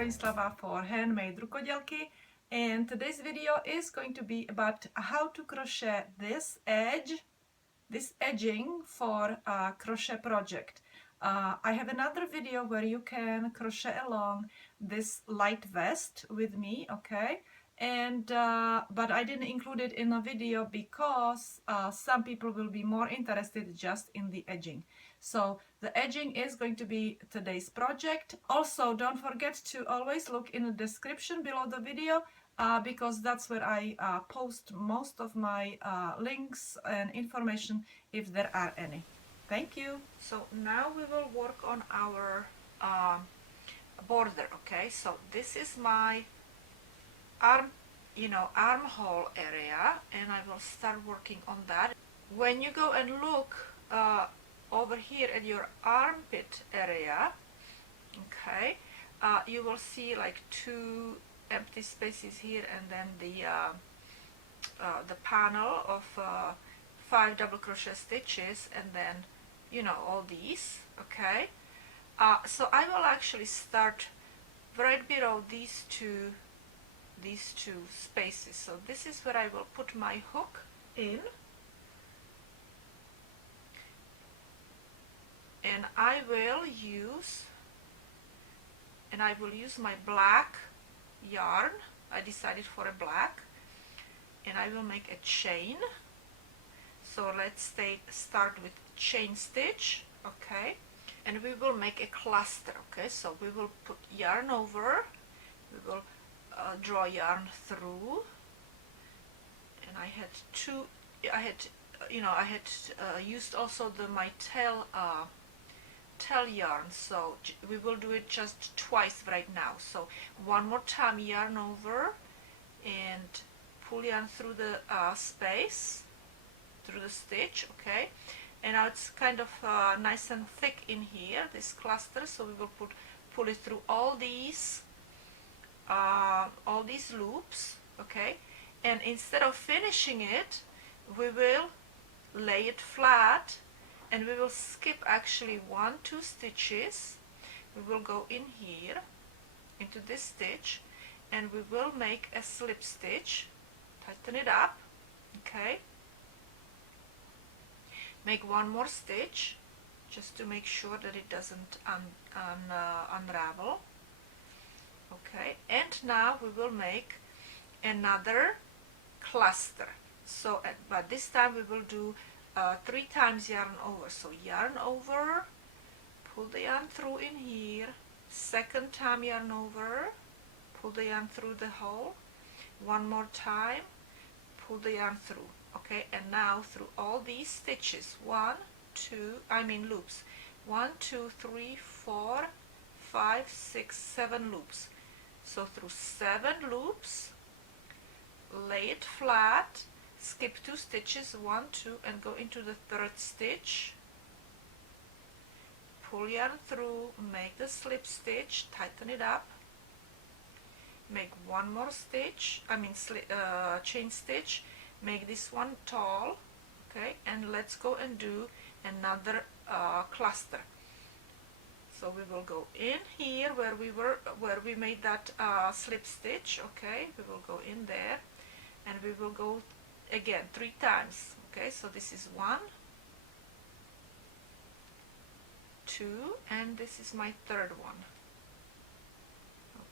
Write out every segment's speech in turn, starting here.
Bronislava for HandMadeRukodelky, and today's video is going to be about how to crochet this edging for a crochet project. I have another video where you can crochet along this light vest with me, okay? And but I didn't include it in a video because some people will be more interested just in the edging. So the edging is going to be today's project. Also, don't forget to always look in the description below the video because that's where I post most of my links and information if there are any. Thank you. So now we will work on our border, okay? So this is my armhole area, and I will start working on that. When you go and look over here at your armpit area, okay, you will see like two empty spaces here, and then the panel of 5 double crochet stitches, and then all these, okay. So I will actually start right below these two spaces. So this is where I will put my hook in, and I will use my black yarn. I decided for a black, and I will make a chain. So let's start with chain stitch, okay, and we will make a cluster, okay. So we will put yarn over, we will draw yarn through, and I had used also my tail yarn, so we will do it just twice right now. So one more time, yarn over and pull yarn through the space, through the stitch, okay. And now it's kind of nice and thick in here, this cluster, so we will pull it through all these loops, okay. And instead of finishing it, we will lay it flat, and we will skip actually 1-2 stitches. We will go in here into this stitch, and we will make a slip stitch, tighten it up, okay. Make one more stitch just to make sure that it doesn't unravel, okay. And now we will make another cluster. So but this time we will do 3 times yarn over. So yarn over, pull the yarn through in here, second time yarn over, pull the yarn through the hole, one more time, pull the yarn through, okay. And now through all these stitches, loops, 1 2 3 4 5 6 7 loops. So through 7 loops, lay it flat, skip 2 stitches, 1 2, and go into the 3rd stitch, pull yarn through, make the slip stitch, tighten it up, make one more stitch, chain stitch, make this one tall, okay. And let's go and do another cluster. So we will go in here where we made that slip stitch, okay. We will go in there, and we will go again 3 times, okay. So this is 1, 2, and this is my 3rd one,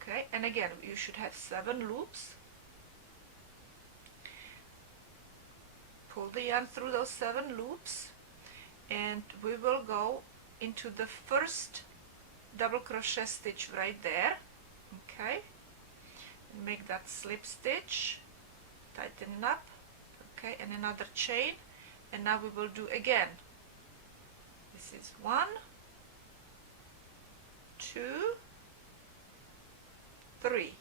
okay. And again, you should have 7 loops. Pull the yarn through those 7 loops, and we will go into the first double crochet stitch right there, okay. Make that slip stitch, tighten it up, okay, and another chain. And now we will do again, this is 1 2 3.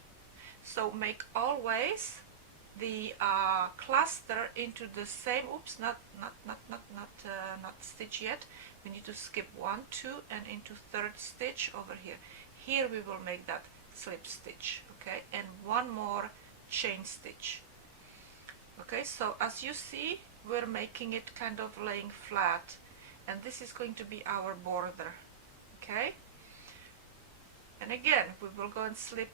So make always the cluster into the same, not stitch yet, we need to skip 1 2 and into 3rd stitch over here. Here we will make that slip stitch, okay, and one more chain stitch, okay. So as you see, we're making it kind of laying flat, and this is going to be our border, okay. And again we will go and skip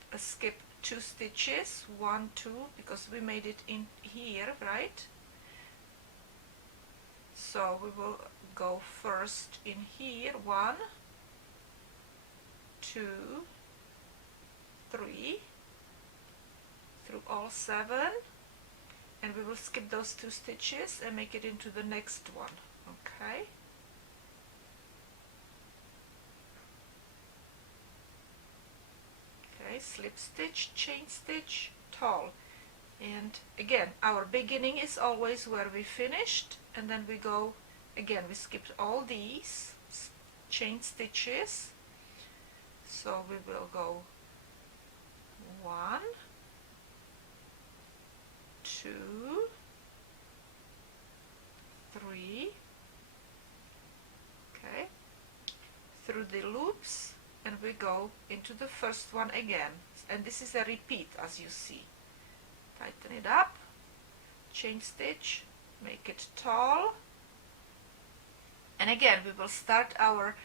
2 stitches, 1, 2, because we made it in here, right? So we will go first in here, 1, 2, 3, through all 7, and we will skip those 2 stitches and make it into the next one. Okay. Okay, slip stitch, chain stitch, tall. And again, our beginning is always where we finished, and then we go again, we skipped all these chain stitches, so we will go 1, 2, 3, okay, through the loops, and we go into the first one again, and this is a repeat, as you see. Tighten it up, chain stitch, make it tall, and again we will start our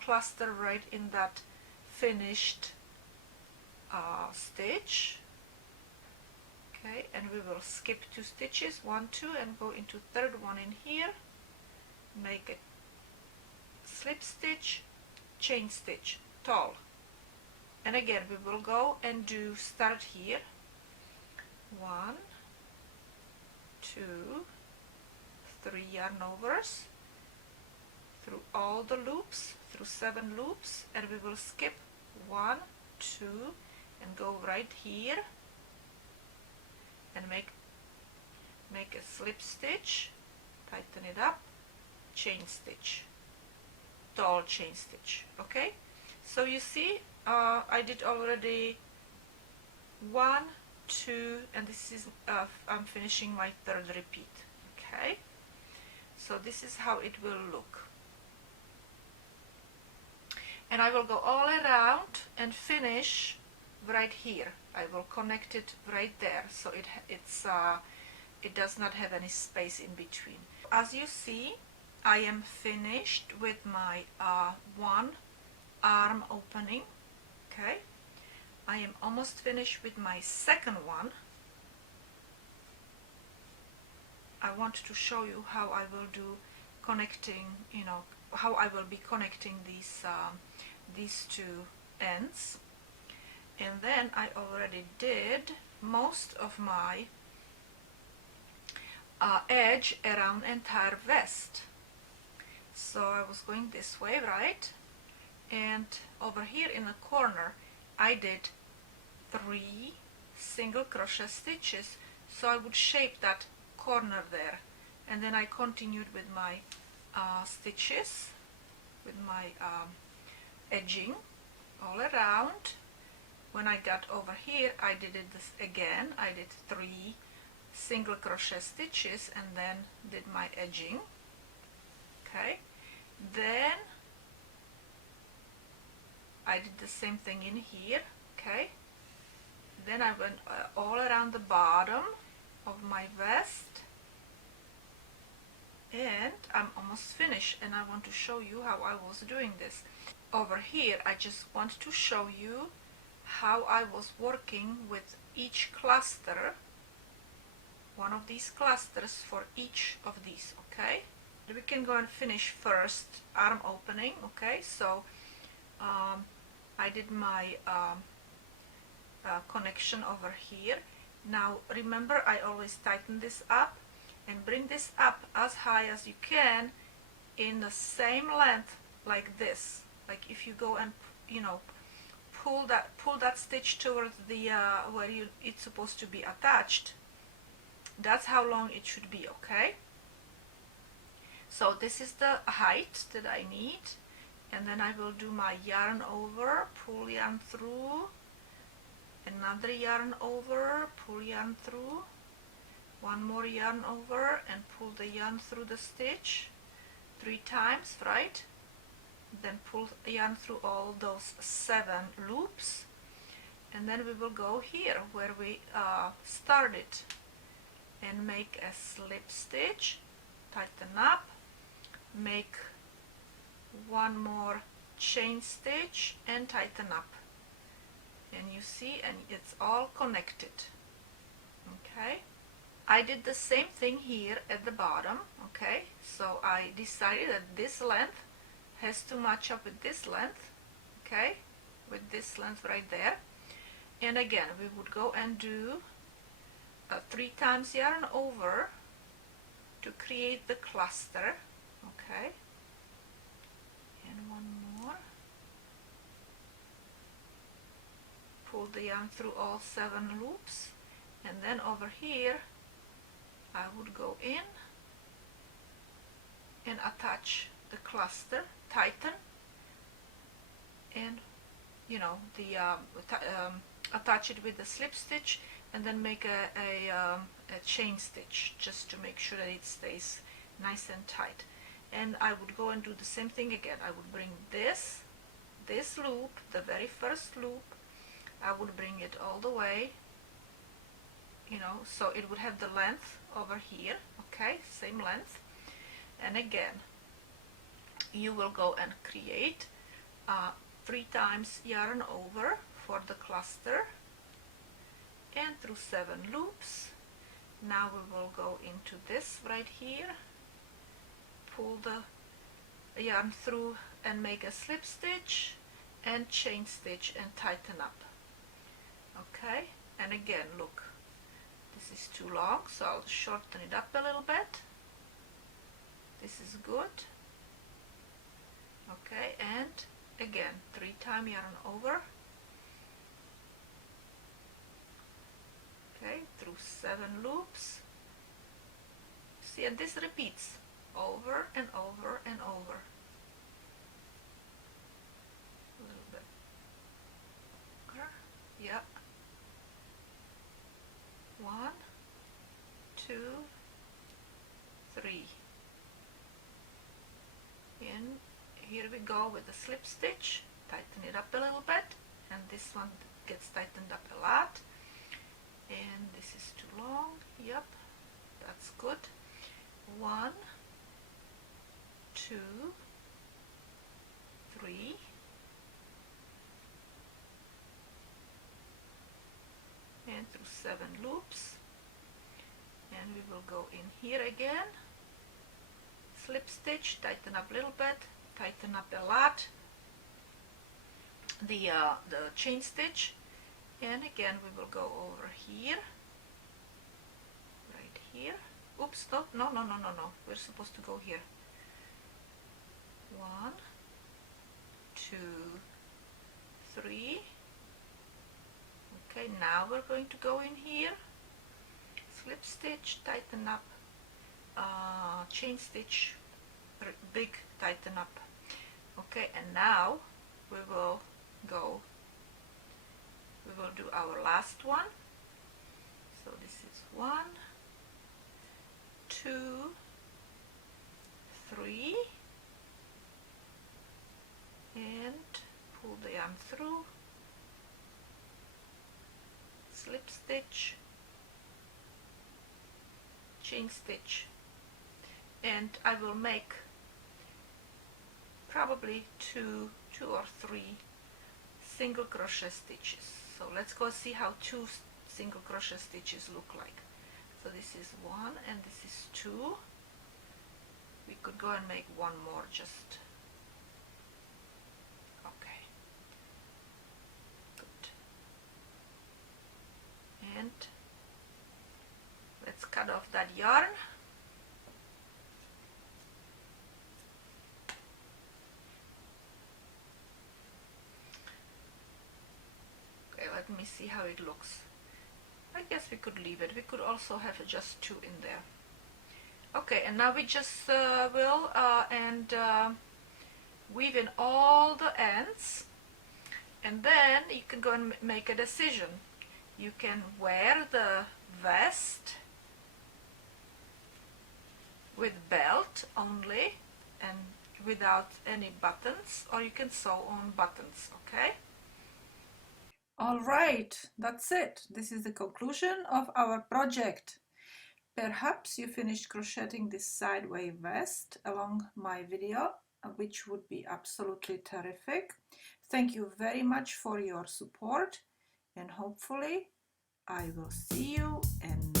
cluster right in that finished stitch. Okay, and we will skip 2 stitches, 1, 2, and go into third one in here, make a slip stitch, chain stitch, tall, and again we will go and start here, 1, 2, 3 yarn overs through all the loops, through 7 loops, and we will skip 1, 2, and go right here and make a slip stitch, tighten it up, chain stitch, tall chain stitch. Okay, so you see I did already 1, 2, and this is I'm finishing my third repeat. Okay, so this is how it will look, and I will go all around and finish right here. I will connect it right there, so it does not have any space in between. As you see, I am finished with my one arm opening. Okay, I am almost finished with my second one. I want to show you how I will do connecting, you know, how I will be connecting these 2 ends. And then I already did most of my edge around entire vest. So I was going this way, right? And over here in the corner I did 3 single crochet stitches, so I would shape that corner there, and then I continued with my stitches, with my edging all around. When I got over here, I did it this again. I did 3 single crochet stitches and then did my edging. Okay, then I did the same thing in here. Okay, then I went all around the bottom of my vest, and I'm almost finished, and I want to show you how I was doing this. Over here I just want to show you how I was working with each cluster, one of these clusters for each of these. Okay, we can go and finish first arm opening. Okay, so I did my connection over here. Now remember, I always tighten this up and bring this up as high as you can in the same length like this. Like if you go and, you know, pull that stitch towards the where it's supposed to be attached, that's how long it should be. Okay, so this is the height that I need, and then I will do my yarn over, pull yarn through, another yarn over, pull yarn through, one more yarn over, and pull the yarn through the stitch 3 times, right? Then pull yarn through all those 7 loops, and then we will go here where we started and make a slip stitch, tighten up, make one more chain stitch and tighten up, and you see, and it's all connected. Okay, I did the same thing here at the bottom. Okay, so I decided that this length has to match up with this length, okay, with this length right there. And again, we would go and do 3 times yarn over to create the cluster. Okay, and one more. Pull the yarn through all 7 loops, and then over here I would go in and attach the cluster, tighten, and you know, the attach it with the slip stitch, and then make a chain stitch just to make sure that it stays nice and tight. And I would go and do the same thing again. I would bring this loop, the very first loop, I would bring it all the way, you know, so it would have the length over here, okay, same length. And again, you will go and create 3 times yarn over for the cluster, and through 7 loops. Now we will go into this right here, pull the yarn through and make a slip stitch and chain stitch and tighten up. Okay, and again, look, this is too long, so I'll shorten it up a little bit. This is good. Okay, and again, 3 times yarn over. Okay, through 7 loops. See, and this repeats over and over and over. A little bit. Yeah. 1, 2, 3. And here we go with the slip stitch, tighten it up a little bit, and this one gets tightened up a lot. And this is too long. Yep, that's good. 1, 2, 3. And through 7 loops, and we will go in here again, slip stitch, tighten up a little bit, tighten up a lot, the chain stitch, and again we will go over here, right here. Oops, no, we're supposed to go here. 1, 2, 3. Okay, now we're going to go in here, slip stitch, tighten up, chain stitch, big tighten up. Okay, and now we will do our last one. So this is 1, 2, 3, and pull the yarn through, slip stitch, chain stitch, and I will make probably two or 3 single crochet stitches. So let's go see how 2 single crochet stitches look like. So this is 1 and this is 2. We could go and make 1 more just. Okay. Good. And let's cut off that yarn. Let me see how it looks. I guess we could leave it. We could also have just 2 in there. Okay, and now we just will weave in all the ends, and then you can go and make a decision. You can wear the vest with belt only and without any buttons, or you can sew on buttons, okay? Alright, that's it. This is the conclusion of our project. Perhaps you finished crocheting this sideway vest along my video, which would be absolutely terrific. Thank you very much for your support, and hopefully I will see you in